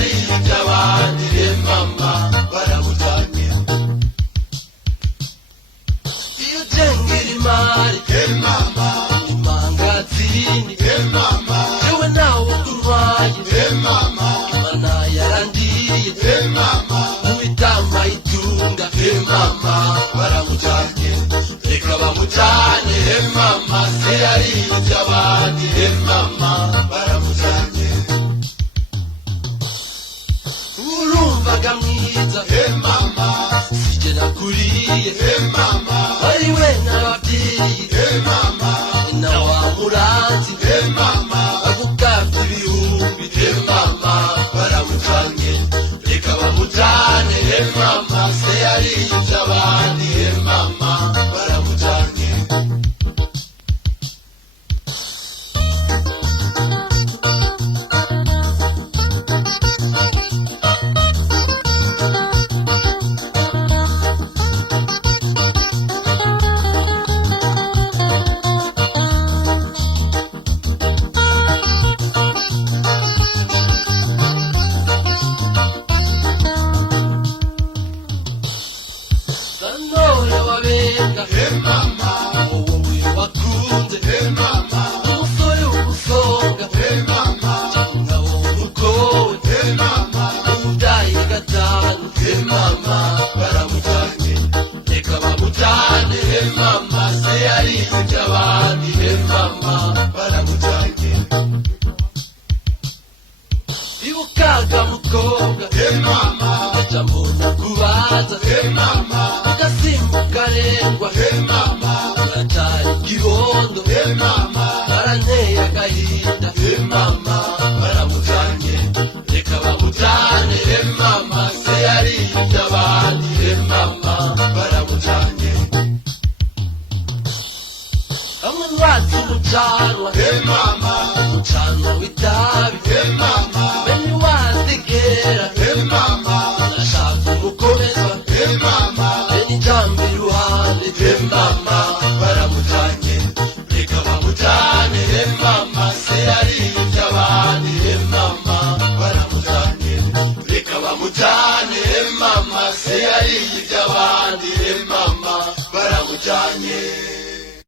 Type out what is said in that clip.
yari iby'abandi mama baramujanye iyo jengera imari mama imangazini mama yewe nawe kurwaye mama imana yarandiye mama uitama itunga mama baramujanye reka bamujanye mama se yari iby'abandi mama baramujanye urumvaga mwiza mama sije nakuriye mama ari we n'ababyeyi mama na wa muranzi mama agukavye ibihumbi mama baramujanye reka bamujane mama se yari iby'abandi mama baramujanye mama wowe wakunze mama umusore w'umusonga mama nawo mukowe mama udaye gatanu mama baramujanye reka bamujane mama se yari iby'abandi mama baramujanye ibukaga mukobwa mama aja mbona kubaza mama ugasimbuka rengwa mama uratari kibondo mama baranteye agahinda mama baramujanye reka bamujane mama se yari iby'abandi mama baramujanye amwe mwatsi umucanwa mama umucanwa w'itabi mama beni wategera mama urashaka umukomeza mama beni jambo iruhande mama baramujanye reka bamujane mama se yari iby'abandi mama baramujanye reka bamujane mama se yari iby'abandi mama baramujanye